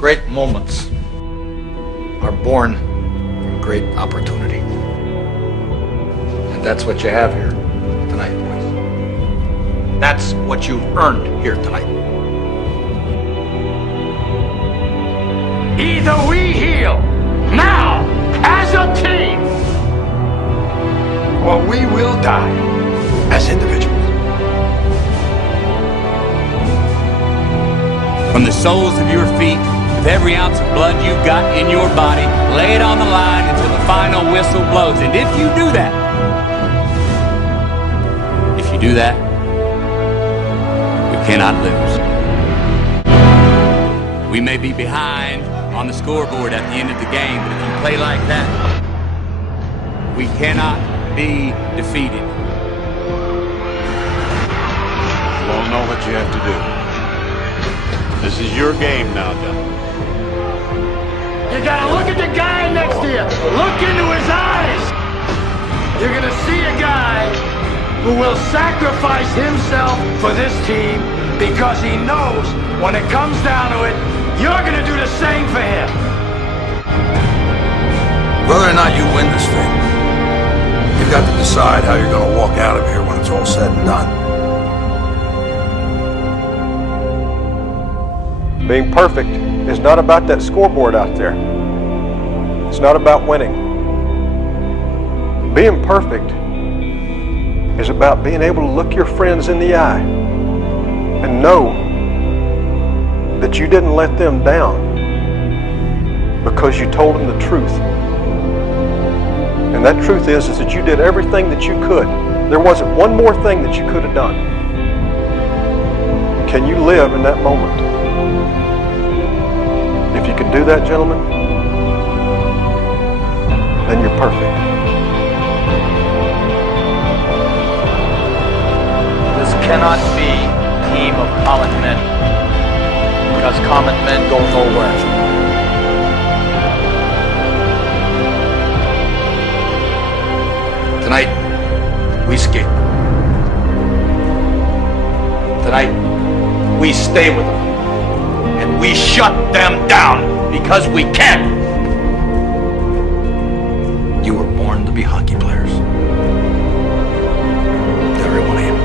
Great moments are born from great opportunity. And that's what you have here tonight, boys. That's what you've earned here tonight. Either we heal now as a team, or we will die as individuals. From the soles of your feet, with every ounce of blood you've got in your body, lay it on the line until the final whistle blows. And if you do that, we cannot lose. We may be behind on the scoreboard at the end of the game, but if you play like that, we cannot be defeated. You all know what you have to do. This is your game now, gentlemen. You gotta look at the guy next to you. Look into his eyes. You're gonna see a guy who will sacrifice himself for this team because he knows when it comes down to it, you're gonna do the same for him. Whether or not you win this thing, you've got to decide how you're gonna walk out of here when it's all said and done. Being perfect is not about that scoreboard out there. It's not about winning. Being perfect is about being able to look your friends in the eye and know that you didn't let them down because you told them the truth. And that truth is that you did everything that you could. There wasn't one more thing that you could have done. Can you live in that moment? If you can do that, gentlemen, then you're perfect. This cannot be a team of common men, because common men go nowhere. Tonight, we skate. Tonight, we stay with them. And we shut them down because we can. You were born to be hockey players. Every one of you.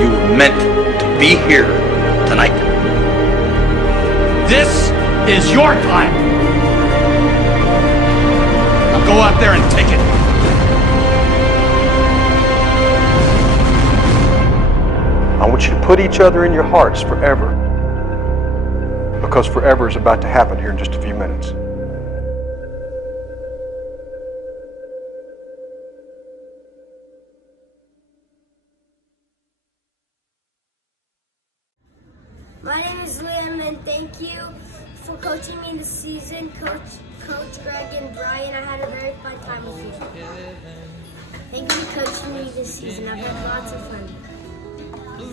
You were meant to be here tonight. This is your time. Now go out there and take it. I want you to put each other in your hearts forever, because forever is about to happen here in just a few minutes. My name is Liam, and thank you for coaching me this season, Coach Greg and Brian. I had a very fun time with you. Thank you for coaching me this season. I've had lots of fun.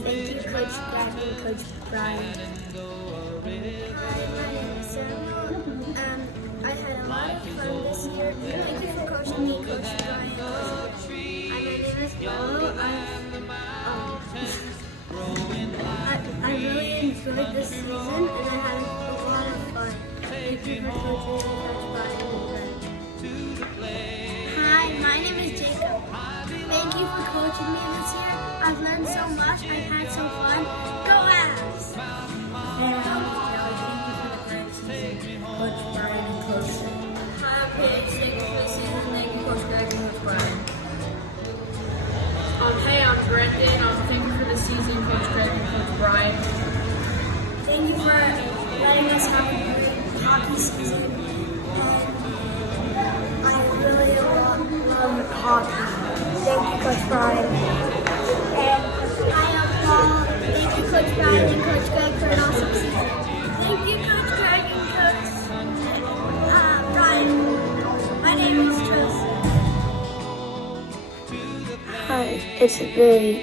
Thank you, Coach Greg and Coach Brian. Hi, my name is Samuel. I had a lot of fun this year. Thank you for coaching me, Coach Brian. My name is Paul. I really enjoyed this season, and I had a lot of fun. Thank you for coaching me, Coach Brian and Greg. Hi, my name is Jacob. Thank you for coaching me this year. I've learned so much. I've had so fun. Go Avs! Thank you for the great season, Coach Brian and Coach. Hi, I'm Paige. Thank you for the season. Thank you, Coach Greg and Coach Brian. Hey, I'm Brendan. Thank you for the season, Coach Greg and Coach Brian. Thank you for letting us have a good hockey season. And I really love hockey. Thank you, Coach Brian. And hi, I'm Paul. Thank you, Coach Brian and Coach Greg, for an awesome season. Thank you, Coach Greg and Coach Brian. My name is Tristan. Hi, it's Billy.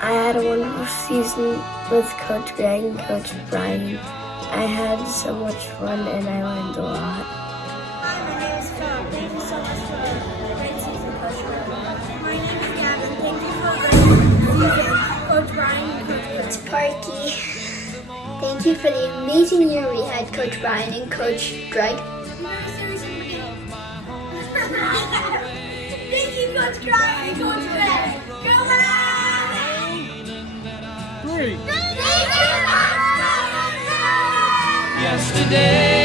I had a wonderful season with Coach Greg and Coach Brian. I had so much fun and I learned a lot. Hi, my name is Phil. Thank you so much for a great season, Coach Greg. My name is Gavin. Thank you for a great season, Coach Brian and Coach Parky. Thank you for the amazing year we had, Coach Brian and Coach Greg. Thank you, Coach Brian and Coach Greg. Come on! 3. Thank you, Coach Brian! Yesterday